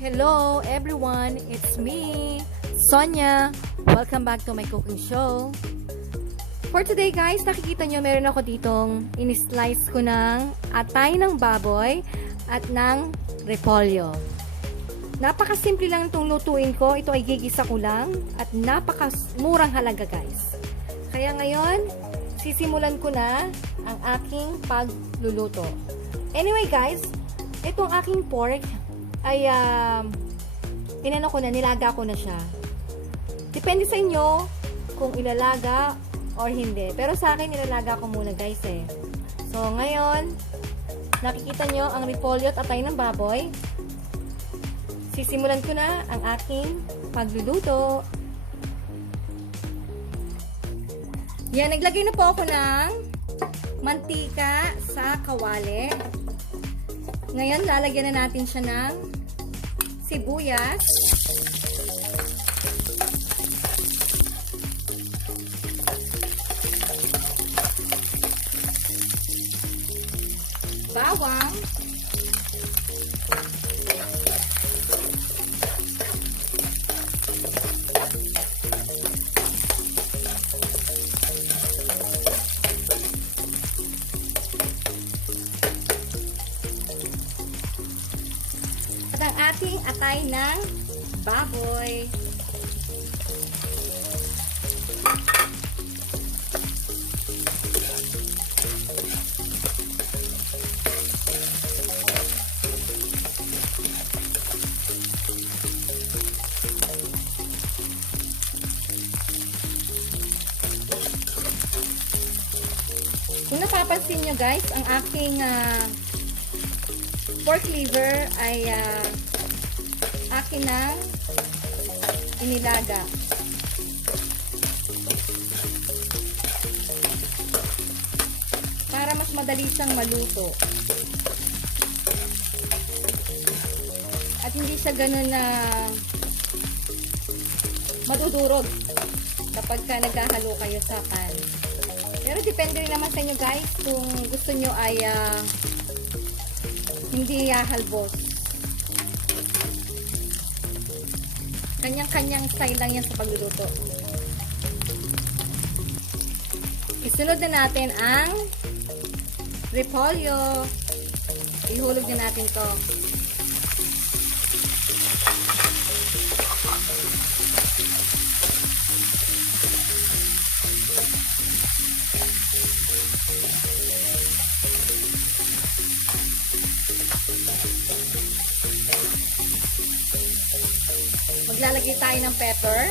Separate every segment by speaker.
Speaker 1: Hello everyone, it's me, Sonia. Welcome back to my cooking show. For today guys, nakikita nyo meron ako ditong in-slice ko ng atay ng baboy at ng repolyo. Napakasimple lang itong lutuin ko. Ito ay gigisa ko lang at napakamurang halaga guys. Kaya ngayon, sisimulan ko na ang aking pagluluto. Anyway guys, itong aking pork ay um, inano ko na, nilaga ko na siya. Depende sa inyo kung ilalaga or hindi. Pero sa akin, nilalaga ko muna guys eh. So, ngayon, nakikita nyo ang repolyo at atay ng baboy. Sisimulan ko na ang aking pagluluto. Yan, naglagay na po ako ng mantika sa kawali. Ngayon, lalagyan na natin siya ng sibuyas. Bawang. Ating atay ng baboy. Kung napapansin nyo guys, ang aking ah, pork liver ay ah, akin na inilaga. Para mas madali siyang maluto. At hindi siya ganun na madudurog kapag ka naghahalo kayo sa pan. Pero depende rin naman sa inyo guys kung gusto nyo ay ah, hindi hahalbos. Kanyang-kanyang style lang yan sa pagluluto. Isunod na natin ang repolyo. Ihulog na natin to. Maglalagay tayo ng pepper.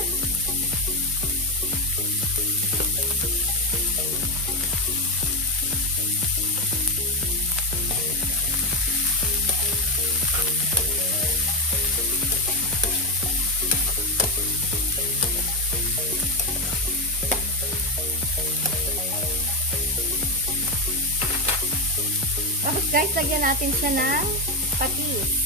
Speaker 1: Tapos guys, lagyan natin siya ng patis.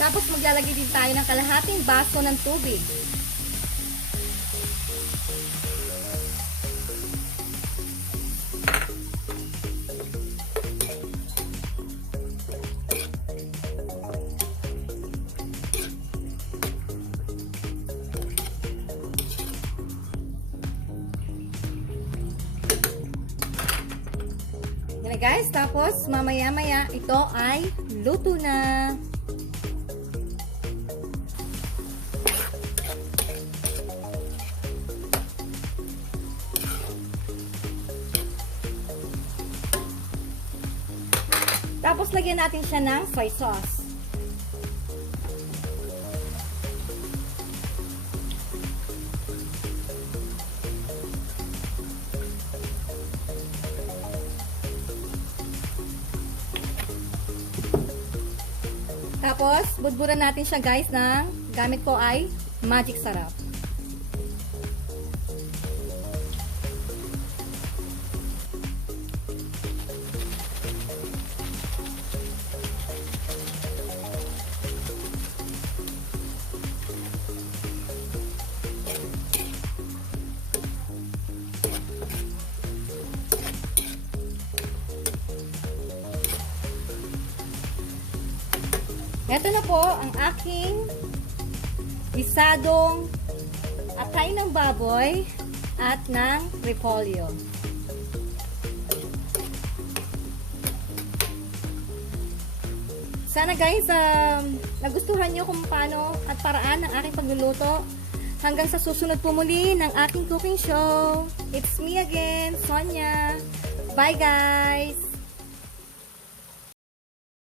Speaker 1: Tapos maglalagay din tayo ng kalahating baso ng tubig. Guys, tapos mamaya-maya ito ay luto na. Tapos lagyan natin siya ng soy sauce. Tapos, budburan natin siya guys ng gamit ko ay magic sarap. Ito na po ang aking isadong atay ng baboy at ng repolyo. Sana guys, um, nagustuhan nyo kung paano at paraan ng aking pagluluto. Hanggang sa susunod po muli ng aking cooking show. It's me again, Sonia. Bye guys!